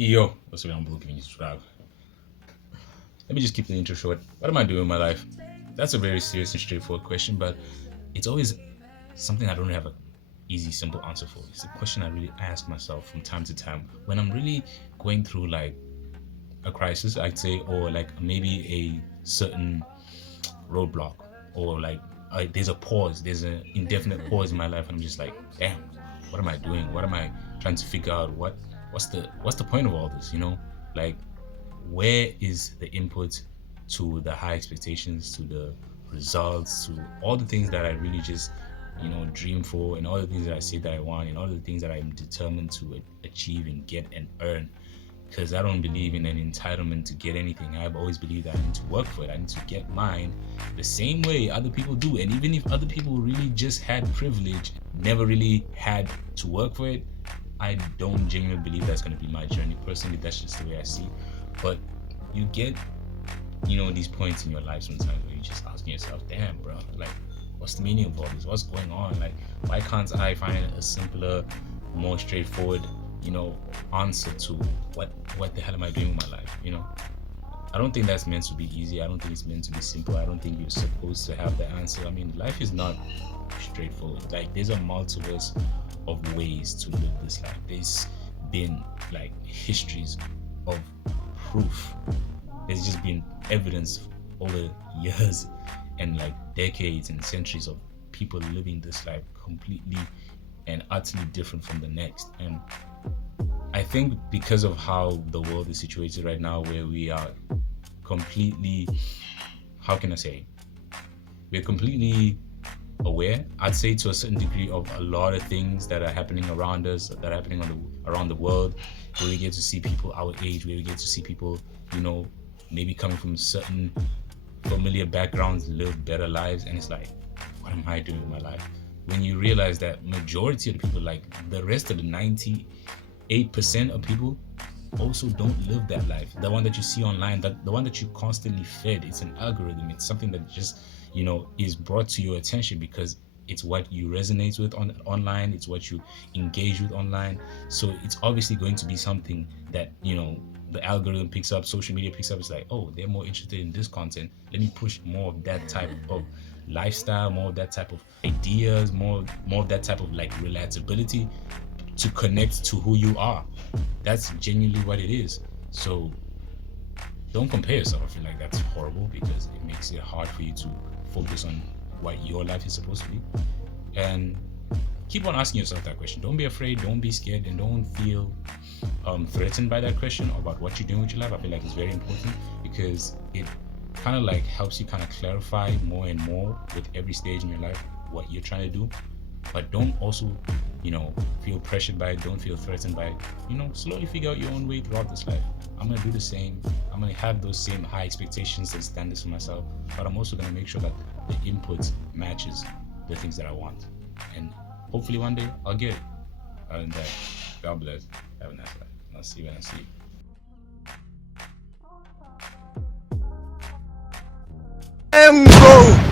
Yo, what's up, Uncle? Can you subscribe? Let me just keep the intro short. What am I doing in my life? That's a very serious and straightforward question, but it's always something I don't have an easy, simple answer for. It's a question I really ask myself from time to time when I'm really going through like a crisis, I'd say, or like maybe a certain roadblock, or like there's a pause, there's an indefinite pause in my life, and I'm just like, damn, what am I doing? What am I trying to figure out? What's the point of all this? Like where is the input to the high expectations, to the results, to all the things that I really just dream for, and all the things that I say that I want, and all the things that I'm determined to achieve and get and earn. Because I don't believe in an entitlement to get anything. I've always believed that I need to work for it. I need to get mine the same way other people do. And even if other people really just had privilege, never really had to work for it, I don't genuinely believe that's going to be my journey. Personally, that's just the way I see it. But you get, these points in your life sometimes where you're just asking yourself, damn, bro, like, what's the meaning of all this? What's going on? Like, why can't I find a simpler, more straightforward, answer to what the hell am I doing with my life? I don't think that's meant to be easy. I don't think it's meant to be simple. I don't think you're supposed to have the answer. I mean, life is not straightforward. Like, there's a multiverse of ways to live this life. There's been like histories of proof. There's just been evidence over years and like decades and centuries of people living this life completely and utterly different from the next. And I think because of how the world is situated right now, where we are completely, how can I say, we're completely aware, I'd say, to a certain degree, of a lot of things that are happening around us, that are happening around the world, where we get to see people our age, where we get to see people, maybe coming from certain familiar backgrounds, live better lives, and it's like, what am I doing with my life? When you realize that majority of the people, like the rest of the 98% of people, also don't live that life. The one that you see online, that the one that you constantly fed, it's an algorithm. It's something that just is brought to your attention because it's what you resonate with online. It's what you engage with online. So it's obviously going to be something that the algorithm picks up, social media picks up. It's like, oh, they're more interested in this content. Let me push more of that type of lifestyle, more of that type of ideas, more of that type of like relatability to connect to who you are. That's genuinely what it is. So don't compare yourself. I feel like that's horrible because it makes it hard for you to focus on what your life is supposed to be. And keep on asking yourself that question. Don't be afraid, don't be scared, and don't feel threatened by that question about what you're doing with your life. I feel like it's very important because it kind of like helps you kind of clarify more and more with every stage in your life what you're trying to do. But don't also feel pressured by it. Don't feel threatened by it. Slowly figure out your own way throughout this life. I'm gonna do the same. I'm gonna have those same high expectations and standards for myself, but I'm also gonna make sure that the input matches the things that I want, and hopefully one day I'll get it. Other than that, God bless. Have a nice life. I'll see you when I see you. Go.